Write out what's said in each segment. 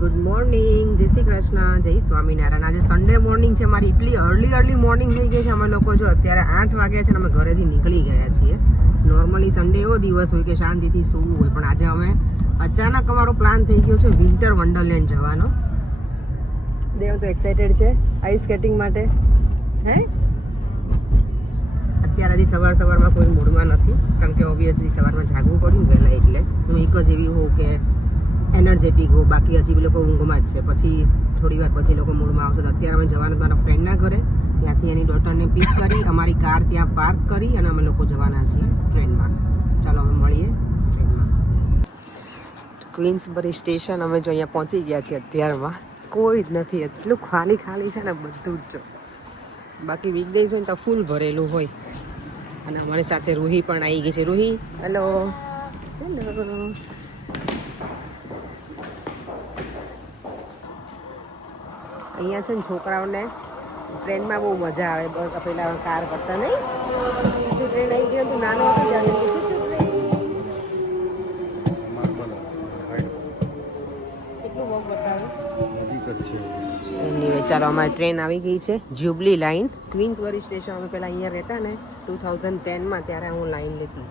Good morning, જય શ્રી કૃષ્ણ, જય સ્વામિનારાયણ. આજે સન્ડે મોર્નિંગ છે મારી. એટલી અર્લી મોર્નિંગ થઈ ગઈ છે. અમે લોકો જો અત્યારે 8 વાગ્યા છે ને અમે ઘરેથી નીકળી ગયા છીએ. નોર્મલી સન્ડે એવો દિવસ હોય કે શાંતિથી સૂવું હોય, પણ આજે અમે અચાનક અમારો પ્લાન થઈ ગયો છે વિન્ટર વન્ડરલેન્ડ જવાનો. દેવ તો એક્સાઇટેડ છે આઈસ સ્કેટિંગ માટે. હે અત્યારે હજી સવારમાં કોઈ મૂડમાં નથી, કારણ કે ઓબ્વિયસલી સવારમાં જાગવું પડ્યું વહેલા, એટલે હું એક જ એવી હોઉં કે એનર્જેટિક હો. બાકી હજી બી લોકો ઊંઘમાં જ છે. પછી થોડી વાર પછી લોકો મૂડમાં આવશે. તો અત્યારે અમે જવાના મારા ફ્રેન્ડના ઘરે, ત્યાંથી એની ડોટરને પિક કરી અમારી કાર ત્યાં પાર્ક કરી અને અમે લોકો જવાના છીએ ટ્રેનમાં. ચાલો અમે મળીએ ટ્રેનમાં. ક્વીન્સબરી સ્ટેશન અમે જો અહીંયા પહોંચી ગયા છીએ. અત્યારમાં કોઈ જ નથી, એટલું ખાલી છે ને બધું જ. જો બાકી વીકડેઝ હોય ને તો ફૂલ ભરેલું હોય. અને અમારી સાથે રૂહી પણ આવી ગઈ છે. રૂહી, હેલો. અહીંયા છે ને છોકરાઓને ટ્રેનમાં બહુ મજા આવે. બસ પેલા કાર કરતા નહીં, ટ્રેન આવી ગયો. તું નાનો હતો ત્યારે કેટલું બહુ બતાવે નજીક જ છે. એની ચાલો અમારી ટ્રેન આવી ગઈ છે, જ્યુબલી લાઇન. ક્વીન્સબરી સ્ટેશન અમે પહેલાં અહીંયા રહેતા ને 2010માં, ત્યારે હું લાઈન લેતી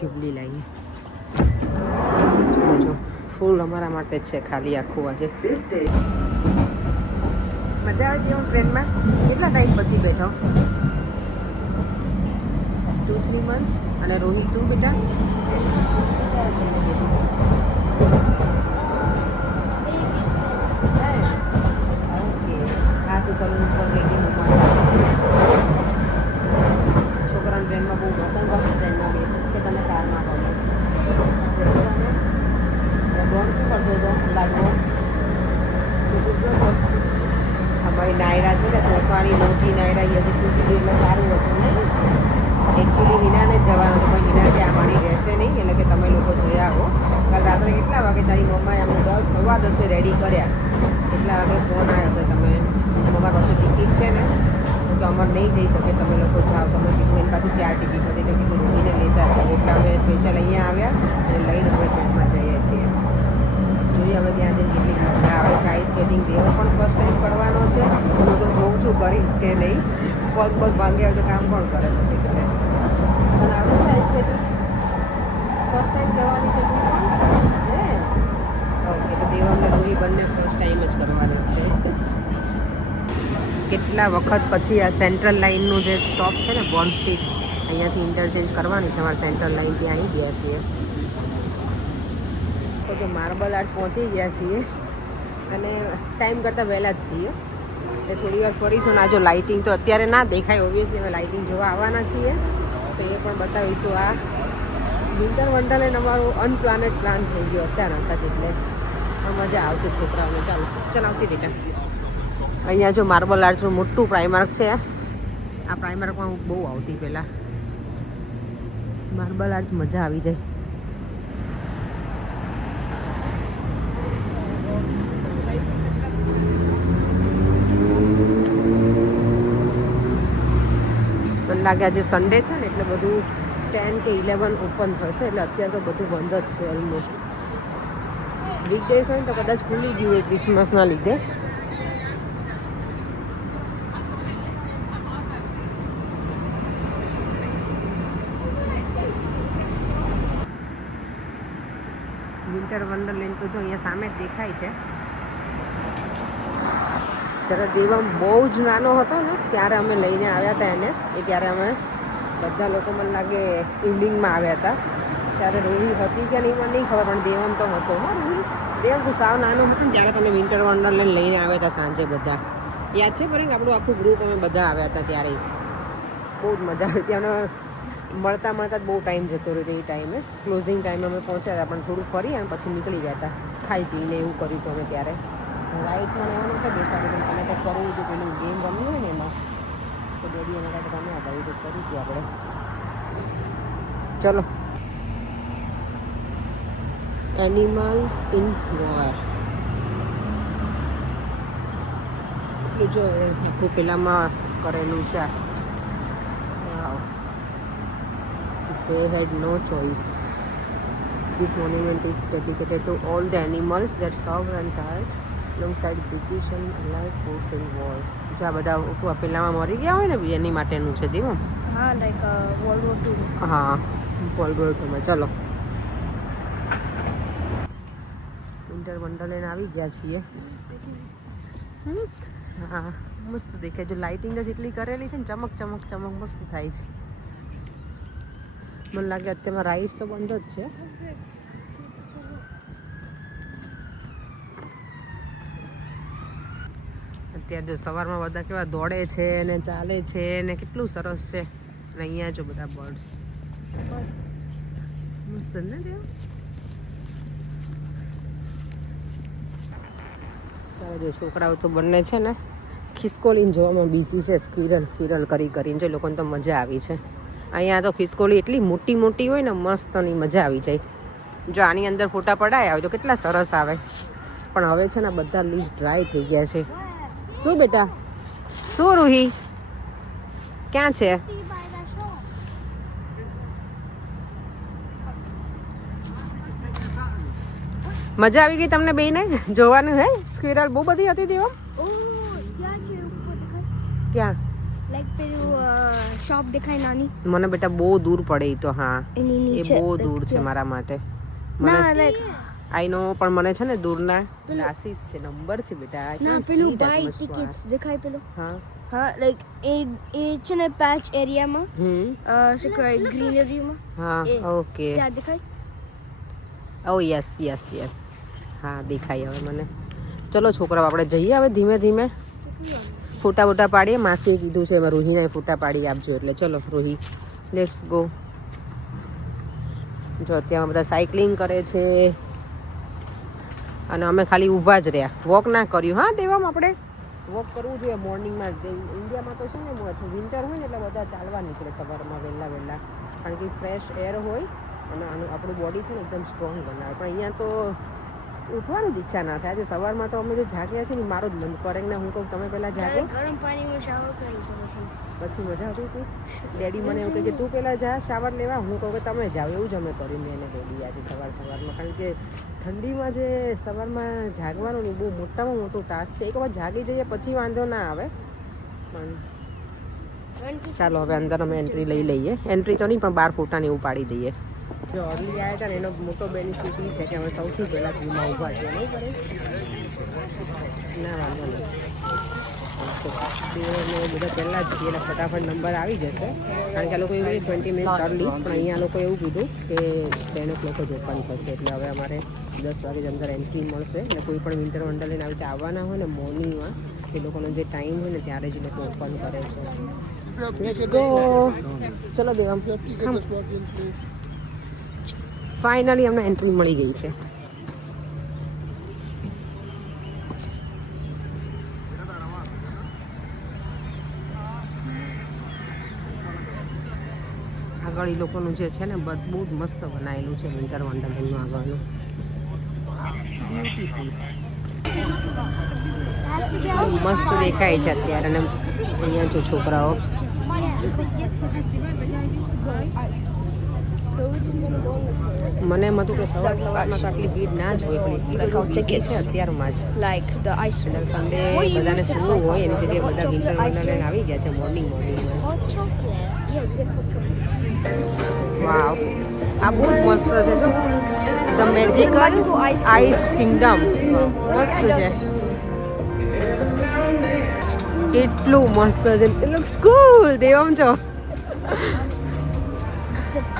જ્યુબલી લાઇન. જો ફૂલ અમારા માટે જ છે ખાલી આખું આજે. મજા આવે છે ટ્રેનમાં. કેટલા ટાઈમ પછી બેઠો? 2-3 months. અને રોહિત તું બેટા? છોકરાને ટ્રેનમાં બહુ પસંદ પડશે ટ્રેનમાં બેસે કે તમે કારમાં ગમે. ડોન શું કરતો હતો? લાગો અમારી નાયરા છે ને તોફાની મોટી નાયરા, એ હજી સુધી એટલે સારું હતું નહીં. એકચ્યુઅલી હિનાને જ જવાનું હતું, પણ હિના કે આ મારી રહેશે નહીં, એટલે કે તમે લોકો જોયા આવો. કાલ રાત્રે કેટલા વાગે તારી મમ્માએ અમને 10:15 રેડી કર્યા. એટલા વાગે ફોન આવ્યો કે તમે મમ્મા પાસે ટિકિટ છે ને તો અમારે નહીં જઈ શકે, તમે લોકો જાઓ. તમે કીધું એની પાસે 4 ટિકિટ હતી, તો કીધું રૂમીને લેતા જઈએ. એટલે અમે સ્પેશિયલ અહીંયા આવ્યા અને લઈને અમે ટ્રેનમાં જઈએ છીએ. જોઈએ હવે ત્યાં જઈને કેટલી મજા આવે છે. આઈસ સ્કેટિંગ દેવો પણ ફર્સ્ટ ટાઈમ કરવાનો છે. હું તો જોઉં છું કરીશ કે નહીં. પગ ભાંગે હોય તો કામ પણ કરે પછી કરે. પણ આવડે છે આઈસ સ્કેટિંગ? ફર્સ્ટ ટાઈમ જવાની છે તું પણ? હે ઓકે, તો દેવ અમને રોહી બંને ફર્સ્ટ ટાઈમ જ કરવાનું છે. કેટલા વખત પછી આ સેન્ટ્રલ લાઇનનું જે સ્ટોપ છે ને બોન્ડ સ્ટ્રીટ, અહીંયાથી ઇન્ટરચેન્જ કરવાની છે. અમારે સેન્ટ્રલ લાઇન ત્યાં આવી ગયા છીએ. તો જો માર્બલ આર્ટ પહોંચી ગયા છીએ અને ટાઈમ કરતાં વહેલા જ છીએ. એટલે થોડી વાર ફરીશું. ને આ જો લાઇટિંગ તો અત્યારે ના દેખાય, ઓબ્વિયસલી અમે લાઇટિંગ જોવા આવવાના છીએ તો એ પણ બતાવીશું. આ વિન્ટર વન્ડરલેન્ડ અમારું અનપ્લાનેડ પ્લાન થઈ ગયો અચાનક જ, એટલે મજા આવશે છોકરાઓને. ચાલો આવતી બેટા. અહીંયા જો માર્બલ આર્ટ્સનું મોટું પ્રાઇમાર્ક છે. આ પ્રાઇમાર્કમાં હું બહુ આવતી પહેલાં. માર્બલ આર્ટ્સ મજા આવી જાય. મને લાગે આજે સન્ડે છે ને એટલે બધું 10 કે 11 ઓપન થશે. એટલે અત્યારે તો બધું બંધ જ છે ઓલમોસ્ટ. વીકડેઝ હોય ને તો કદાચ ખુલી ગયું હોય ક્રિસમસના લીધે. વિન્ટર વન્ડરલેન્ડ તો જો અહીંયા સામે જ દેખાય છે. જ્યારે દેવમ બહુ જ નાનો હતો ને ત્યારે અમે લઈને આવ્યા હતા એને. એ ત્યારે અમે બધા લોકો મને લાગે ઇવનિંગમાં આવ્યા હતા. ત્યારે રોહી હતી કે નહીં મને નહીં ખબર, પણ દેવમ તો હતો. હા રોહી, દેવમ તો સાવ નાનો હતો ને જ્યારે તમે વિન્ટર વન્ડરલેન્ડ લઈને આવ્યા હતા સાંજે બધા. યાદ છે ફરી આપણું આખું ગ્રુપ અમે બધા આવ્યા હતા ત્યારે. બહુ જ મજા આવી હતી. અને મળતા જ બહુ ટાઈમ જતો રહ્યો હતો. એ ટાઈમે ક્લોઝિંગ ટાઈમે અમે પહોંચ્યા હતા, પણ થોડું ફરી અને પછી નીકળી ગયા હતા. ખાઈ પીને એવું કર્યું હતું અમે ત્યારે. રાઈડમાં એવા નહોતા બેસાડું, પણ તમે કંઈક કરવું હતું, પેલું ગેમ રમવું હોય ને એમાં તો બેદી એના કાંઈક રમ્યા હતા. એવું કંઈક કર્યું હતું આપણે. ચલો, એનિમલ્સ ઇન વોર. એટલું જો આખું પેલામાં કરેલું છે. They had no choice. This monument is dedicated to all the animals that served and died alongside British and Allied forces in wars. જ્યાં બધા પેલામાં મરી ગયા હોય ને એની માટેનું છે દીવા. હા, લાઈક વર્લ્ડ વોર 2. હા, વર્લ્ડ વોર 2 માં. ચલો વિન્ટર વન્ડરલેન્ડ આવી ગયા છીએ. હા, મસ્ત દેખાય. જો લાઇટિંગ જ એટલી કરેલી છે ને, ચમક ચમક ચમક મસ્ત થાય છે. મને લાગે અત્યારમાં રાઈડ્સ તો બંધ જ છે. અત્યારે જો સવારમાં બધા કેવા દોડે છે ને ચાલે છે ને કેટલું સરસ છે. અને અહીંયા જો બધા બર્ડ મસ્ત ને દેવ. ચાલો જો છોકરાઓ તો બંને છે ને ખિસકોલીને જોવામાં બિઝી છે. સ્ક્વિરલ કરીને જે લોકોને તો મજા આવી છે. અહીંયા તો ખિસકોલી એટલી મોટી મોટી હોય ને, મસ્તની મજા આવી જાય. જો આની અંદર ફોટા પડાયા હોય તો કેટલા સરસ આવે. પણ હવે છે ને બધા લીવ્સ ડ્રાય થઈ ગયા છે. શું બેટા? શું રૂહી? ક્યાં છે? મજા આવી ગઈ તમને બેયને જોવાનું? હે સ્ક્વિરલ બહુ બધી હતી દેવા. ક્યાં? લાઈક પેલું શોપ દેખાય નાની. મને બેટા બહુ દૂર પડે ઈ તો. હા, એની એ બહુ દૂર છે મારા માટે. ના, લાઈક આઈ નો, પણ મને છે ને દૂરના ક્લાસીસ છે, નંબર છે બેટા. ના, પેલું બાય ટિકિટ્સ દેખાય પેલું. હા હા, લાઈક એ છે ને પેચ એરિયામાં. શું કહેવાય, ગ્રીનરીમાં. હા, ઓકે. ત્યાં દેખાય. ઓ યસ. હા, દેખાય હવે મને. ચલો છોકરાઓ આપણે જઈએ હવે ધીમે ધીમે. ફોટા બોટા પાડીએ. માસીએ કીધું છે એમાં રૂહીના ફોટા પાડી આપજો. એટલે ચલો રૂહી, લેટ્સ ગો. જો અત્યારમાં બધા સાયકલિંગ કરે છે અને અમે ખાલી ઊભા જ રહ્યા. વોક ના કર્યું. હા દેવામ, આપણે વોક કરવું જોઈએ મોર્નિંગમાં. ઇન્ડિયામાં તો છે ને વિન્ટર હોય ને એટલે બધા ચાલવા નીકળે સવારમાં વહેલા. કારણ કે ફ્રેશ એર હોય અને આપણું બોડી છે ને એકદમ સ્ટ્રોંગ બનાવે. પણ અહીંયા તો ઉઠવાની જ ઈચ્છા ના થાય. આજે સવારમાં તો અમે જે જાગ્યા છે ને મારો જ મન કરે ને હું કહું તમે પહેલાં જાગો. ગરમ પાણીમાં શાવર કરી પછી મજા આવતી હતી. ડેડી મને એવું કહે કે તું પહેલાં જા શાવર લેવા. હું કહું કે તમે જાઓ. એવું જ અમે કર્યું મેં એને ડેડી આજે સવારમાં. કારણ કે ઠંડીમાં જે સવારમાં જાગવાનું ને બહુ મોટામાં મોટું ટાસ્ક છે. એક વાર જાગી જઈએ પછી વાંધો ના આવે. પણ ચાલો હવે અંદર અમે એન્ટ્રી લઈ લઈએ. એન્ટ્રી તો નહીં પણ 12 ફોટાને એવું પાડી દઈએ. જો અર્લી આવ્યા હતા ને એનો મોટો બેનિફિટ એ છે કે અમે સૌથી પહેલાં ક્યુમાં ઊભા છીએ. નહીં કરે ના વાંધો નહીં. બધા પહેલાં જ છીએ એટલે ફટાફટ નંબર આવી જશે. કારણ કે આ લોકો એવું 20 મિનિટ અર્લી. પણ અહીંયા લોકો એવું કીધું કે 10 o'clock જ ઓપન થશે. એટલે હવે અમારે 10 વાગે જ અંદર એન્ટ્રી મળશે. એટલે કોઈ પણ વિન્ટર વન્ડરલેન્ડ આવી રીતે આવવાના હોય ને મોર્નિંગમાં, એ લોકોનો જે ટાઈમ હોય ને ત્યારે જ એ લોકો ઓપન કરે છે. Let's go. ચલો દેવામ. ફાઇનલી અમને એન્ટ્રી મળી ગઈ છે. આગળ એ લોકોનું જે છે ને બહુ જ મસ્ત બનાવેલું છે વિન્ટર વન્ડરલેન્ડનું આગળનું. મસ્ત દેખાય છે અત્યારે. અને અહીંયા જો છોકરાઓ મને એમ હતું કે સવારમાં તો આટલી ભીડ ના જ હોય, પણ એટલી છે અત્યારમાં જ. લાઈક ધ આઈસ સન્ડે બધાને શું હોય એની જગ્યાએ બધા વિન્ટર વન્ડરલેન્ડ આવી ગયા છે મોર્નિંગમાં. વાવ, આ બહુ જ મસ્ત છે. જો ધ મેજિકલ આઈસ કિંગડમ મસ્ત છે. કેટલું મસ્ત છે. ઇટ લુક્સ કૂલ. દેવમ છો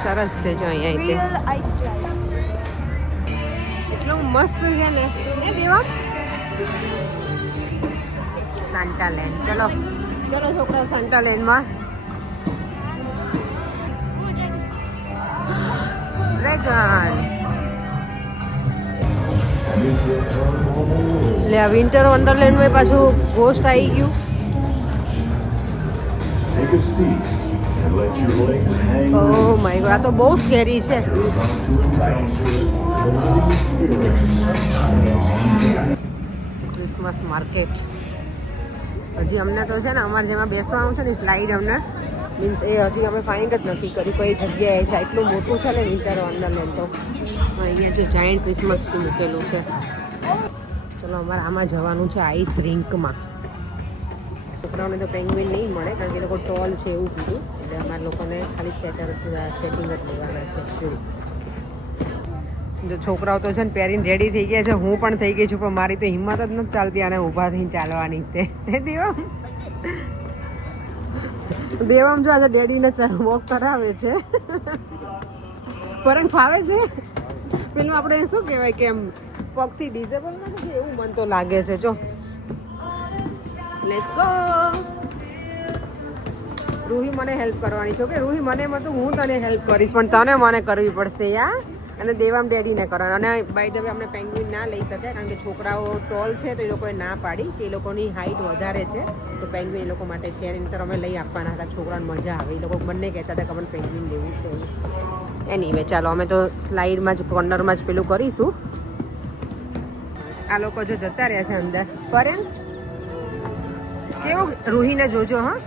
સરસ છે. જો અહીંયા એટલું મસ્ત છે ને દેવા. Santa land. ચલો છોકરાઓ સાન્ટા લેન્ડમાં. ડ્રેગન. લે આ વિન્ટર વન્ડરલેન્ડમાં પાછું ગોસ્ટ આવી ગયું. ઓહ માય ગોડ, આ તો બહુ સ્કેરી છે. Christmas market. હજી અમને તો છે ને અમારે જેમાં બેસવાનું છે ને સ્લાઇડ અમને મીન્સ એ હજી અમે ફાઇન્ડ જ નથી કરી કઈ જગ્યાએ છે. એટલું મોટું છે ને વિન્ટર વન્ડરલેન્ડ તો. અહીંયા જો જાયન્ટ ક્રિસમસ ટ્રી મૂકેલું છે. ચલો અમારે આમાં જવાનું છે આઈસ રિંકમાં. છોકરાઓને તો પેંગ્વિન નહીં મળે કારણ કે એ લોકો ટોલ છે એવું કીધું, એટલે અમારા લોકોને ખાલી સ્કેટિંગ જ લેવાના છે. જો છોકરાઓ તો છે ને પહેરીને રેડી થઈ ગયા છે, હું પણ થઈ ગઈ છું, પણ મારી તો હિંમત જ નથી ચાલતી અને ઊભા થઈને ચાલવાની. તે દેવમ જો આજે ડેડીને વોક કરાવે છે. પરંગ ફાવે છે પેલું આપણે શું કહેવાય કે એમ પગથી ડિઝેબલ નથી એવું મન તો લાગે છે. જો લેટ્સ ગો. રૂહી મને હેલ્પ કરવાની છે કે રૂહી મને મત હું તને હેલ્પ કરીશ, પણ તને મને કરવી પડશે યાર. અને દેવામ ડેડીને કરવાનું. અને બાય ધ વે અમને પેંગ્વિન ના લઈ શકે કારણ કે છોકરાઓ ટોલ છે તો એ લોકોએ ના પાડી કે એ લોકોની હાઈટ વધારે છે તો પેંગ્વિન એ લોકો માટે છે. એની અંદર અમે લઈ આપવાના હતા, છોકરાઓને મજા આવે. એ લોકો બંને કહેતા હતા કે અમને પેંગ્વિન લેવું છે. એનીવે ચાલો અમે તો સ્લાઇડમાં જ કોર્નરમાં જ પેલું કરીશું. આ લોકો જો જતા રહ્યા છે અંદર. પર્યંક કેવું રૂહીને જોજો. હા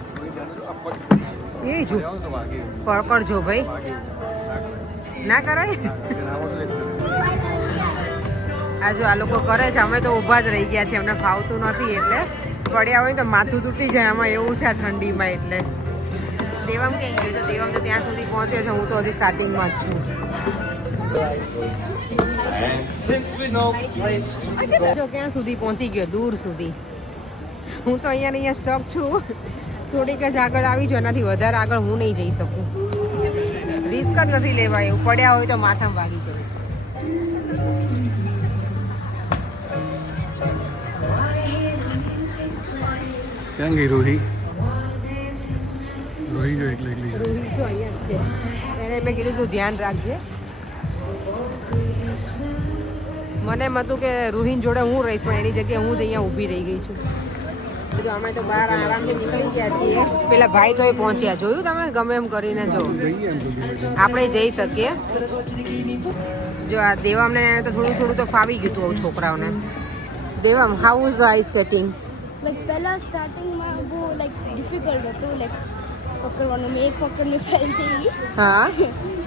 એ જો પકડજો ભાઈ, ના કરાય. આ જો આ લોકો કરે છે, અમે તો ઊભા જ રહી ગયા છે, અમને ફાવતું નથી એટલે પડ્યા હોય તો માથું તૂટી જાય. આમાં એવું છે આ ઠંડીમાં. એટલે દેવમ ક્યાં ગયો છે? દેવમ તો ત્યાં સુધી પહોંચ્યો છે, હું તો હજી સ્ટાર્ટિંગમાં જ છું. જો ક્યાં સુધી પહોંચી ગયો, દૂર સુધી. હું તો અહીંયા ને અહીંયા સ્ટક છું, થોડીક જ આગળ આવી છું, એનાથી વધારે આગળ હું નહીં જઈ શકું. રિસ્ક જ નથી લેવાય એવું, પડ્યા હોય તો માથામાં વાગી જાય. ક્યાં ગઈ રૂહી? રૂહી જો એકલી રૂહી જો અહીંયા જ છે. એને મેં કીધું તું ધ્યાન રાખજે. મને એમ હતું કે રૂહીની જોડે હું રહીશ, પણ એની જગ્યાએ હું જ અહીંયા ઊભી રહી ગઈ છું. જો અમે તો બહાર આરામથી નીકળી ગયા છીએ. પેલા ભાઈ તો પહોંચ્યા, જોયું તમે? ગમે એમ કરીને જો આપણે જઈ શકીએ. જો આ દેવામને તો થોડું તો ફાવી ગયું હતું છોકરાઓને. Devam, how is the ice skating? Like પહેલા સ્ટાર્ટિંગમાં બહુ લાઈક ડિફિકલ્ટ હતું, લાઈક પકડવાનું. મેં એક પકડને ફેલ થઈ. હા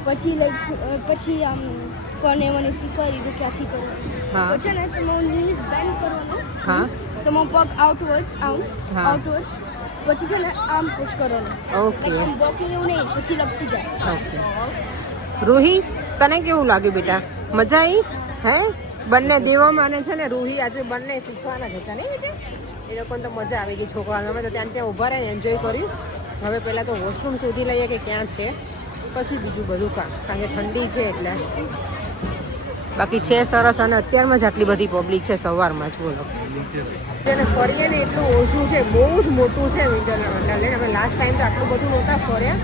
પછી લાઈક પછી આમ કોને મને શીખવાડી કે ક્યાંથી કરવું. હા પછી ને તમારું નીઝ બેન્ડ કરવાનું. હા તમારો પગ આઉટવર્ડ્સ આઉટવર્ડ્સ પછી છે ને આમ પુશ કરવાનું. ઓકે લાઈક વોકિંગ એવું નહીં, પછી લપસી જાય. ઓકે. રૂહી તને કેવું લાગ્યું બેટા? મજા આવી? હે બંને દેવમ અને છે ને રૂહી આજે બંને શીખવાના જ હતા નહીં બેટા? એ લોકોને તો મજા આવી ગઈ છોકરાઓને. અમે તો ત્યાં ઊભા રહીને એન્જોય કર્યું. હવે પહેલાં તો વોશરૂમ શોધી લઈએ કે ક્યાં છે, પછી બીજું બધું કારણ કે ઠંડી છે એટલે. બાકી છે સરસ. અને અત્યારમાં જ આટલી બધી પબ્લિક છે સવારમાં જ. બોલો એને ફરીએ ને એટલું ઓછું છે, બહુ જ મોટું છે વિન્ટર વન્ડરલેન્ડ. અમે લાસ્ટ ટાઈમ તો આટલું બધું નહોતા ફર્યા,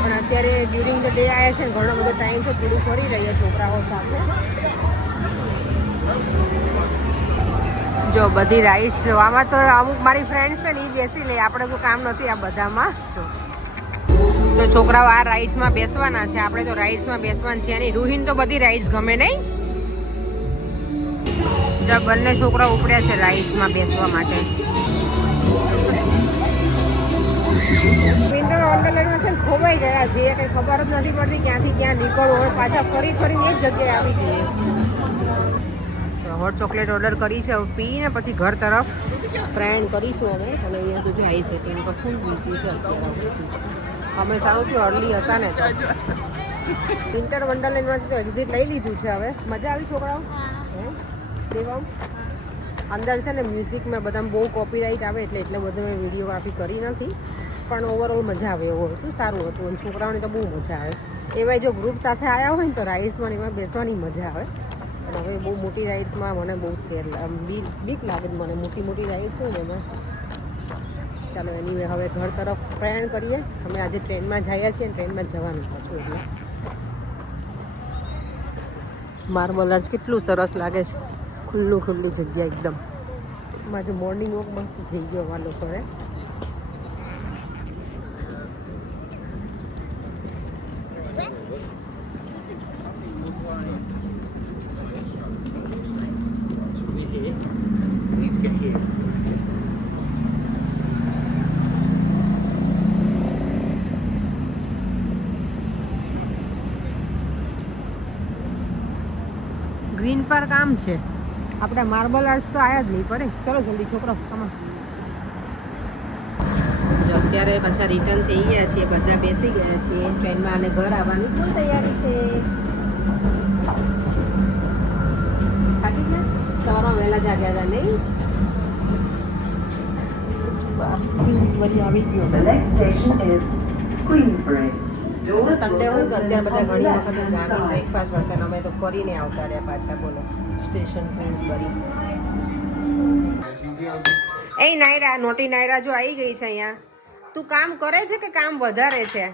પણ અત્યારે ડ્યુરિંગ ધ ડે આવ્યા છે, ઘણો બધો ટાઈમ છે, થોડું ફરી રહીએ છોકરાઓ સાથે. જો બધી રાઇડ્સ આમાં તો અમુક મારી ફ્રેન્ડ્સ છે ને એ બેસી લે, આપણે કોઈ કામ નથી આ બધામાં. જો છોકરાઓ આ રાઇડ્સમાં બેસવાના છે, આપણે તો રાઇડ્સમાં બેસવાના છે નહીં. રૂહીને તો બધી રાઇડ્સ ગમે નહીં. જો બંને છોકરાઓ ઉપડ્યા છે રાઇડ્સમાં બેસવા માટે. વિન્ટર વન્ડરલેન્ડમાં છે ને ખોવાઈ ગયા છીએ, કંઈ ખબર જ નથી પડતી ક્યાંથી ક્યાં નીકળવું. હવે પાછા ફરીને એ જ જગ્યાએ આવી જઈએ છીએ. હોટ ચોકલેટ ઓર્ડર કરી છે, હવે પીને પછી ઘર તરફ પ્રયાણ કરીશું અમે. અને અહીંયા તો જો આઈ સેટિંગ તો ફૂલ બીઝી છે અત્યારે. અમે સારું થયું અર્લી હતા ને તો. વિન્ટર વન્ડરલેન્ડમાંથી તો એક્ઝિટ લઈ લીધું છે. હવે મજા આવી છોકરાઓ? દેવામ અંદર છે ને મ્યુઝિકમાં બધા બહુ કોપીરાઇટ આવે એટલે બધું મેં વિડીયોગ્રાફી કરી નથી, પણ ઓવરઓલ મજા આવે એવું હતું. સારું હતું અને છોકરાઓને તો બહુ મજા આવે. એવાય જો ગ્રુપ સાથે આવ્યા હોય ને તો રાઇડ્સમાં એમાં બેસવાની મજા આવે. અને હવે બહુ મોટી રાઇડ્સમાં મને બહુ બીક લાગે મને. મોટી રાઇડ્સ હોય ને એમાં. ચાલો એની હવે ઘર તરફ પ્રયાણ કરીએ. અમે આજે ટ્રેનમાં જઈએ છીએ અને ટ્રેનમાં જ જવાનું પાછું. એટલે માર્બલ આર્ચ કેટલું સરસ લાગે છે, ખુલ્લી જગ્યા એકદમ. મારું મોર્નિંગ વોક મસ્ત થઈ ગયો અમારા લોકોને. જોરદાર કામ છે. આપણે માર્બલ આર્ટ્સ તો આયા જ નહીં પડે. ચલો જલ્દી છોકરો કમા. જો અત્યારે પાછા રિટર્ન થઈ ગયા છીએ, બધા બેસી ગયા છીએ ટ્રેનમાં અને ઘર આવવાની ફૂલ તૈયારી છે. થાકી ગયા? સવારમાં વહેલા જાગ્યા હતા નહીં? ક્વીન્સબરી આવી ગયો. સન્ડે હોય તો અત્યારે બધા ઘણી વખત જાગી બ્રેકફાસ્ટ કરતા અમે તો ફરીને આવતા રહ્યા પાછા. બોલો સ્ટેશન ક્વીન્સબરી. એ નાયરા, નોટી નાયરા જો આવી ગઈ છે અહીંયા. તું કામ કરે છે કે કામ વધારે છે?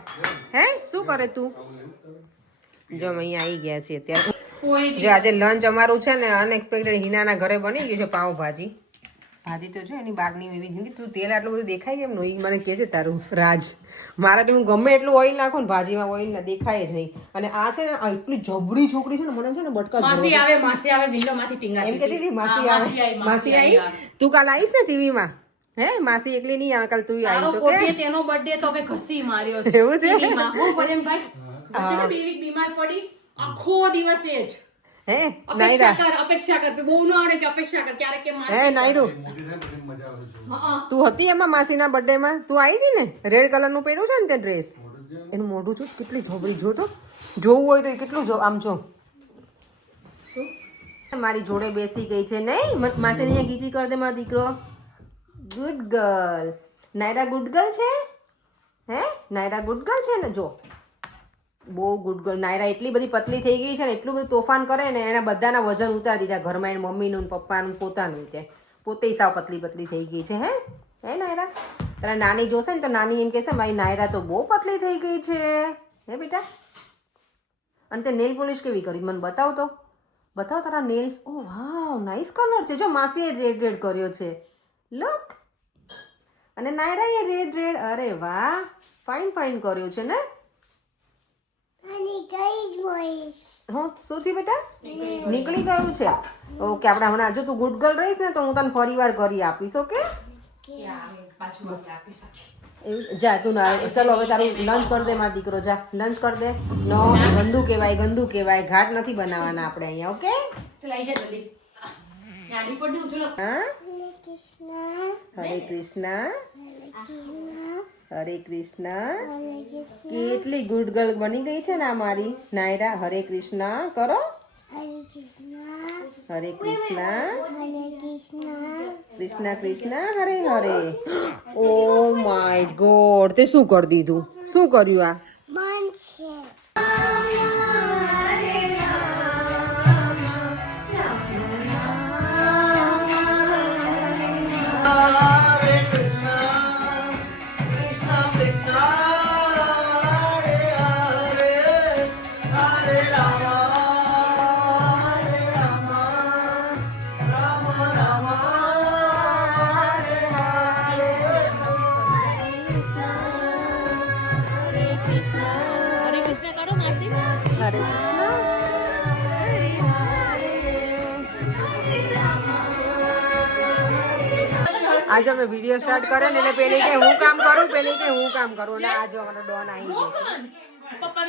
હે શું કરે તું? જો અમે અહીંયા આવી ગયા છીએ અત્યારે. જો આજે લંચ અમારું છે ને અનએક્સપેક્ટેડ હિનાના ઘરે બની ગયું છે પાવભાજી. ભાજી તો છે એની બહારની એવી જિંદગી. તું તેલ આટલું બધું દેખાય કેમ નહીં મને કહે છે તારું રાજ. મારા તો હું ગમે એટલું ઓઇલ નાખું ને ભાજીમાં ઓઇલ ના દેખાય જ નહીં. અને આ છે ને એટલી જબરી છોકરી છે ને મને છે ને બટકા માસી આવે વિન્ડોમાંથી ટીંગાતી એમ કહેતી હતી માસી આવે. માસી આવી. તું કાલ આવીશ ને ટીવીમાં? હે માસી એકલી નહીં આવે કાલ તું આવીશ. ઓકે તેનો બર્થડે તો અમે ઘસી માર્યો છે એવું છે? ટીવીમાં. હું પરેશભાઈ વચ્ચે બેબી બીમાર પડી આખો દિવસ એ જ હે નાયરા અપેક્ષા કર બહુ ન આવડે કે અપેક્ષા કર ક્યારેક કે હે નાયરો તું હતી એમાં માસીના બર્થડે માં? તું આવી હતી ને? રેડ કલર નું પહેર્યું છે ને તે ડ્રેસ. એનું મોઢું જો કેટલી જોબરી. જો તો જોવું હોય તો કેટલું આમ જો. મારી જોડે બેસી ગઈ છે નહીં? માસી ને ગીચી કર દે મારો દીકરો. Good girl. Naira good girl છે? હે નાયરા ગુડ ગર્લ છે ને? જો બહુ ગુડ ગર્લ. નાયરા એટલી બધી પતલી થઈ ગઈ છે ને, એટલું બધું તોફાન કરે ને એના બધાના વજન ઉતારી દીધા ઘરમાં. એની મમ્મીનું પપ્પાનું પોતાનું તે પોતે સાવ પતલી પતલી થઈ ગઈ છે. હે નાયરા તારા નાની જોશે ને તો નાની એમ કહેશે મારી નાયરા તો બહુ પતલી થઈ ગઈ છે. હે બેટા? અને તે નેલ પોલિશ કેવી કરી મને બતાવ તો. બતાવ તારા નેલ્સ. ઓ વાવ નાઇસ કલર છે. જો માસીએ રેડ રેડ કર્યો છે. લુક. અને નાયરાએ રેડ રેડ. અરે વાહ ફાઇન ફાઇન કર્યું છે ને. હા શું થયું બેટા? નીકળી ગયું છે. ઓકે આપણે હમણાં જો તું ગુડ ગર્લ રહીશ ને તો હું તને ફરી વાર કરી આપીશ. ઓકે જા તું ચલો હવે તારું લંચ કરી દે મારો દીકરો. જા લંચ કરી દે. નો ગંદુ કહેવાય ગંદુ કહેવાય. ઘાટ નથી બનાવવાના આપણે અહીંયા. ઓકે ચલાઈ જા જલ્દી નાની પડી હું ચલો. હા હરે કૃષ્ણ હરે કૃષ્ણ. કેટલી ગુડ ગર્લ બની ગઈ છે ને આ મારી નાયરા. હરે કૃષ્ણ કરો. હરે કૃષ્ણ કૃષ્ણ કૃષ્ણ હરે હરે. ઓ માય ગોડ તે શું કરી દીધું? શું કર્યું આ? આજે અમે વિડીયો સ્ટાર્ટ કરે ને એટલે પેલી કે હું કામ કરું, પેલી કે હું કામ કરું. અને આજે અમારો ડોન આવી ગયો.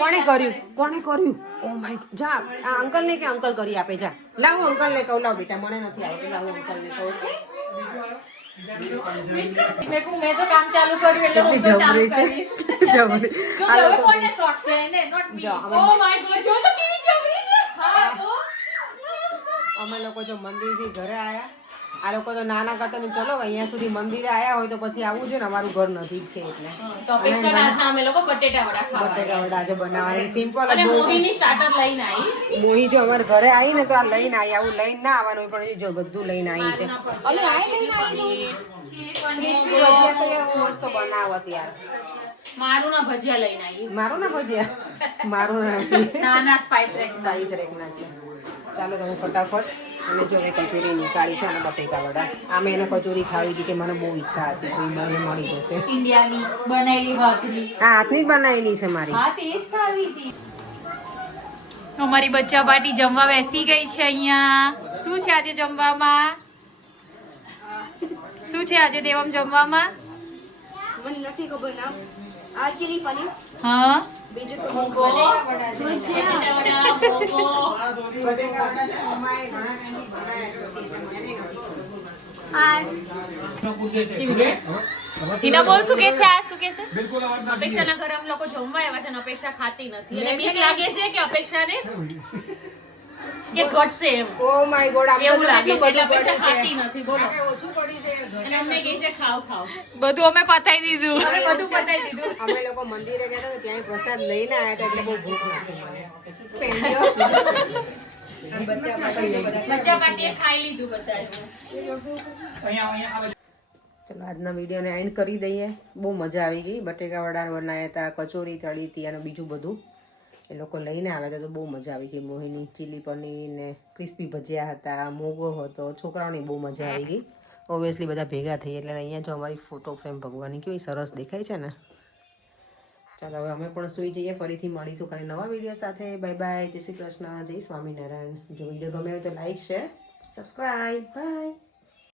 કોણે કર્યું? કોણે કર્યું? ઓ માય જા આ અંકલ ને કે અંકલ કરી આપે. જા લાવો અંકલ ને કહું. લાવ બેટા મને નથી આવડતું. લાવો અંકલ ને કહું. મેં તો કામ ચાલુ કર્યું એટલે હું તો ચાલુ કરીશ. જબરી આ હવે લોકો કોને શોખ છે ને not me. Oh my god જો તો કેવી જબરી છે. હા તો અમે લોકો જો મંદિરથી ઘરે આયા. આ લોકો તો નાના કરતા ને ચલો અહીંયા સુધી મંદિરે આયા હોય તો પછી આવવું છે ને. અમારું ઘર નજીક છે એટલે તો અપેક્ષા રાતના અમે લોકો બટેટા વડા ખાવા બટેકા વડા આજે બનાવવાની સિમ્પલ અને જ બહુ. મોહીની સ્ટાર્ટર લઈને આવી. મોહી જો અમારે ઘરે આવી ને તો આ લઈને આવી. આવું લઈને ના આવવાનું હોય પણ જો બધું લઈને આવી છે. અલે આ લઈને આવી ભજીયા તો યાર હું મસ્ત બનાવત યાર. મારું ના ભજીયા લઈને આવી. મારું ના ભજીયા મારું નથી. નાના સ્પાઈસ રેક્સ સ્પાઈસ રેકના છે. ચાલો તમે ફટાફટ. અને જો મેં કચોરી નીકાળી છે અને બટેકા વડા. આમે એને કચોરી ખાવી હતી કે મને બહુ ઈચ્છા હતી કોઈ મને મળી જશે. ઇન્ડિયાની બનાવેલી હાથની. હા હાથની જ બનાવેલી છે મારી. હા તે જ ખાવી હતી. અમારી બચ્ચા પાર્ટી જમવા બેસી ગઈ છે અહીંયા. શું છે આજે જમવામાં? શું છે આજે દેવમ જમવામાં? મને નથી ખબર નામ. આ ચીલી પનીર હા બીજું તો મોગો બટેટા વડા મોગો બટેકા વડા છે મમ્માએ ઘણા ટાઈમથી બનાવ્યા છે ટેસ્ટ મને નથી હિના બોલ શું કે છે આ શું કે છે અપેક્ષાના ઘરે અમે લોકો જમવા આવ્યા છે અને અપેક્ષા ખાતી નથી અને બીક લાગે છે કે અપેક્ષાને કે ઘટશે એમ ઓ માય ગોડ આમ એવું તો લાગે કેટલું છે બધું એટલે અપેક્ષા પડ્યું ખાતી છે નથી બોલો કાંઈ ઓછું પડ્યું છે અને અમને કહે છે ખાવ ખાવ બધું અમે પતાઈ દીધું હવે બધું પતાવી દીધું અમે લોકો મંદિરે ગયા હતા ત્યાંય પ્રસાદ લઈને આવ્યા હતા એટલે બહુ ભૂખ લાગી મને બચ્ચા પાર્ટીએ ખાઈ લીધું બધાએ ચલો આજના વિડીયોને એન્ડ કરી દઈએ બહુ મજા આવી ગઈ બટેકા વડા બનાવ્યા હતા કચોરી તળી હતી અને બીજું બધું એ લોકો લઈને આવ્યા હતા તો બહુ મજા આવી ગઈ મોહિની ચીલી પનીર ને ક્રિસ્પી ભજીયા હતા મોગો હતો છોકરાઓની બહુ મજા આવી ગઈ ઓબ્વિયસલી બધા ભેગા થઈ એટલે અહીંયા જો અમારી ફોટો ફ્રેમ ભગવાનની કેવી સરસ દેખાય છે ને ચાલો હવે અમે પણ સુઈ જઈએ ફરીથી મળીશું કાલે નવા વિડીયો સાથે બાય બાય જય શ્રી કૃષ્ણ જય સ્વામિનારાયણ જો વિડીયો ગમે હોય તો લાઈક શેર સબસ્ક્રાઈબ બાય